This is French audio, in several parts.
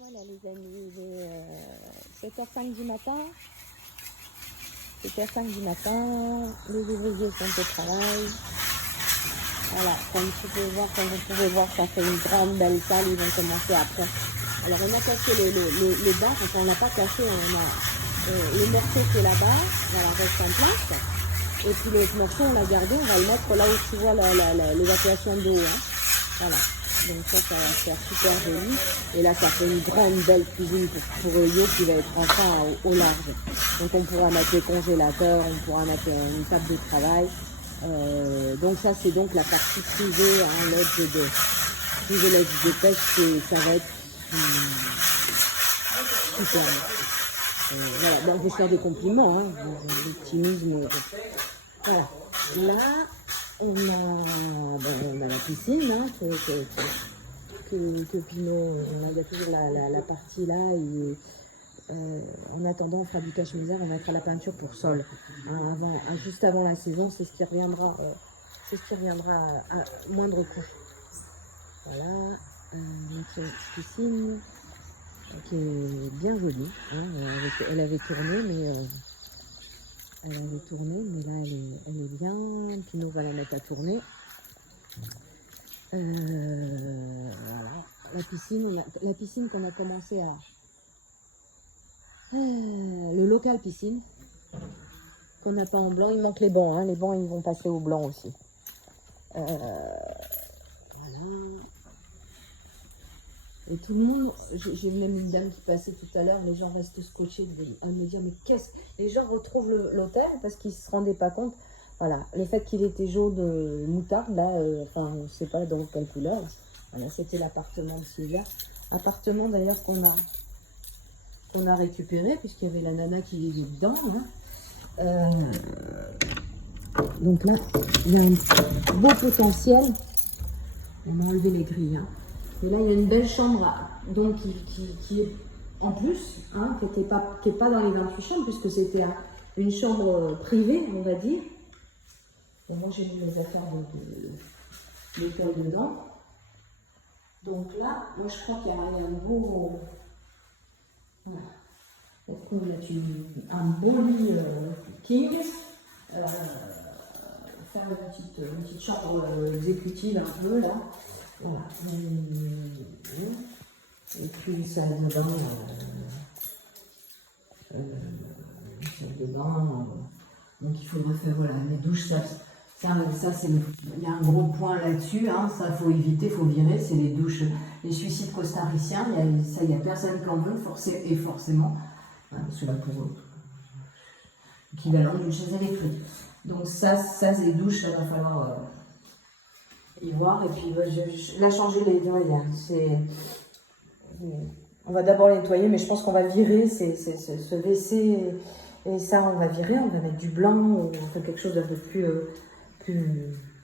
Voilà les amis, il est 7h05 du matin. 7h05 du matin, les ouvriers sont au travail. Voilà, comme vous pouvez voir, ça fait une grande belle salle, ils vont commencer après. Alors on a cassé les bas, enfin on n'a pas cassé, on a le morceau qui est là-bas, voilà, reste en place. Et puis l'autre morceau, on l'a gardé, on va le mettre là où tu vois l'évacuation d'eau. Hein. Voilà. Donc ça va faire super joli. Et là, ça fait une grande belle cuisine pour Yo qui va être enfin au large. Donc on pourra mettre des congélateurs, on pourra mettre une table de travail. Donc ça, c'est donc la partie privée, hein, lodge de pêche, et ça va être super. Voilà, bon, on peut faire des compliments, hein, l'optimisme. Voilà. Là, on a la piscine, hein, que Pinot, il y a toujours la partie là. En attendant, on fera du cache-misère, on mettra la peinture pour sol. Hein, juste avant la saison, c'est ce qui reviendra à moindre coût. Voilà, notre piscine qui est bien jolie. Hein, elle avait tourné, mais là, elle est bien. Pinot va la mettre à tourner. Voilà, la piscine qu'on a commencé à... le local piscine, qu'on n'a pas en blanc, il manque les bancs. Hein, les bancs, ils vont passer au blanc aussi. Voilà. Et tout le monde, j'ai même une dame qui passait tout à l'heure, les gens restent scotchés à me dire, mais qu'est-ce... Les gens retrouvent l'hôtel parce qu'ils ne se rendaient pas compte. Voilà, le fait qu'il était jaune moutarde, là, enfin, on ne sait pas dans quelle couleur. Voilà, c'était l'appartement de Sylvia. Appartement d'ailleurs qu'on a récupéré, puisqu'il y avait la nana qui vivait dedans. Hein. Donc là, il y a un beau potentiel. On a enlevé les grilles. Hein. Et là, il y a une belle chambre donc, qui est en plus, hein, qui n'est pas dans les 28 chambres, puisque c'était une chambre privée, on va dire. Et moi, j'ai mis les affaires de l'école dedans. Donc là, moi, je crois qu'il y a un beau... Voilà. Donc, on va mettre un beau lit king. Faire une petite chambre exécutive un peu, là. Voilà. Et puis une salle de bain. Une salle de bain. Donc il faudra faire, voilà, les douches, ça c'est il y a un gros point là-dessus, hein, ça faut éviter, il faut virer, c'est les douches, les suicides costariciens, il y a personne qui en veut, forcément, voilà, cela pour équivalent d'une chaise électrique. Donc ça c'est les douches, ça va falloir y voir, et puis là changer les doigts, on va d'abord les nettoyer, mais je pense qu'on va virer ce WC, et ça on va virer, on va mettre du blanc, on fait quelque chose d'un peu plus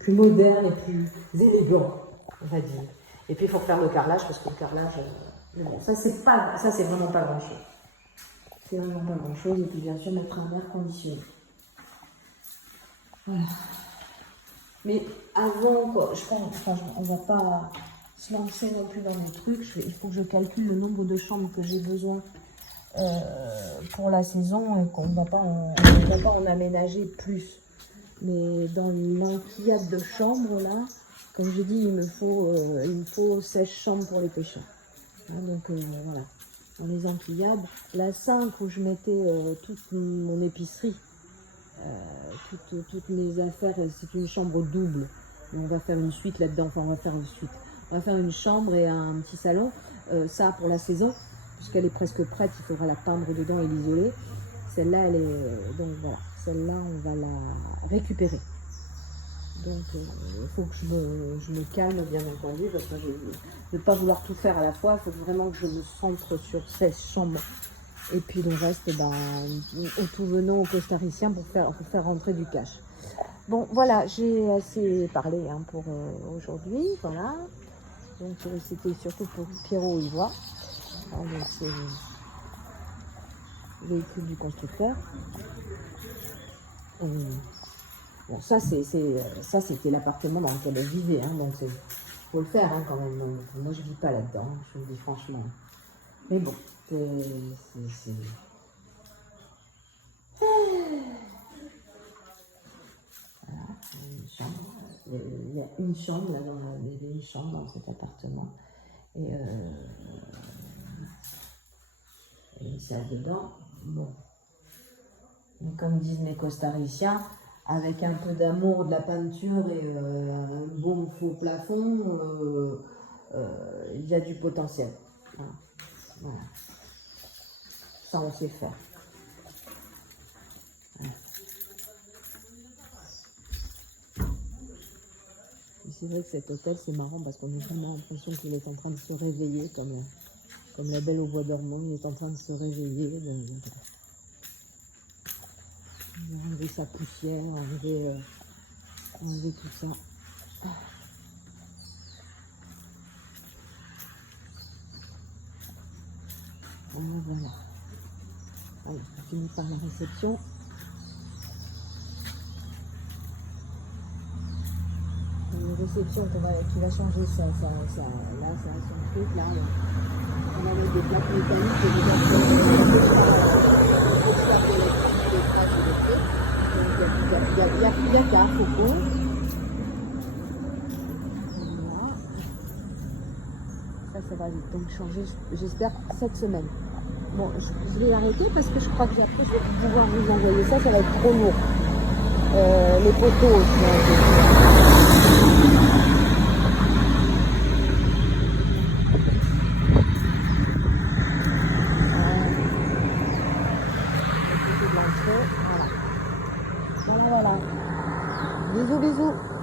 moderne et plus élégant, on va dire. Et puis il faut faire le carrelage, parce que le carrelage, bon, ça c'est vraiment pas grand chose. C'est vraiment pas grand chose, et puis bien sûr mettre un air conditionné. Voilà. Mais avant, quoi, je pense, on va pas se lancer non plus dans les trucs. Il faut que je calcule le nombre de chambres que j'ai besoin pour la saison, et qu'on ne va pas en aménager plus. Mais dans l'enquillade de chambres, là, comme je dis, il me faut 16 chambres pour les pêcheurs. Hein, donc voilà, dans les enquillades, la 5 où je mettais toute mon épicerie, toutes mes affaires, c'est une chambre double. Et on va faire une suite là-dedans, enfin on va faire une suite. On va faire une chambre et un petit salon, ça pour la saison, puisqu'elle est presque prête, il faudra la peindre dedans et l'isoler. Celle-là, elle est... Donc voilà, celle-là, on va la récupérer. Donc il faut que je me calme, bien entendu, parce que je ne vais pas vouloir tout faire à la fois. Il faut vraiment que je me centre sur 16 chambres. Et puis le reste, au tout venant au costaricien pour faire rentrer du cash. Bon, voilà, j'ai assez parlé hein, pour aujourd'hui. Voilà. Donc c'était surtout pour Pierrot Ivoire. Donc c'est le véhicule du constructeur. Bon, ça c'était l'appartement dans lequel elle vivait. Hein, donc faut le faire hein, quand même. Donc, moi je ne vis pas là-dedans, je vous le dis franchement. Mais bon, c'est... Voilà, une chambre. Il y a une chambre, là, il y avait une chambre dans cet appartement. Et une salle dedans. Bon. Et comme disent mes costariciens, avec un peu d'amour, de la peinture et un bon faux plafond, il y a du potentiel. Voilà. Voilà. Ça, on sait faire. Voilà. C'est vrai que cet hôtel, c'est marrant parce qu'on a vraiment l'impression qu'il est en train de se réveiller, comme la Belle au bois dormant, il est en train de se réveiller. Il va enlever sa poussière, enlever tout ça. Voilà. Allez, on finit par la réception. Une réception qui va changer ça, là, ça a son truc, là. On va mettre des plaques mécaniques et des plaques il y a qu'à, faut qu'on. Voilà. Ça va vite, donc changer, j'espère, cette semaine. Bon, je vais arrêter parce que je crois que après, je vais pouvoir vous envoyer ça, ça va être trop lourd. Les poteaux aussi.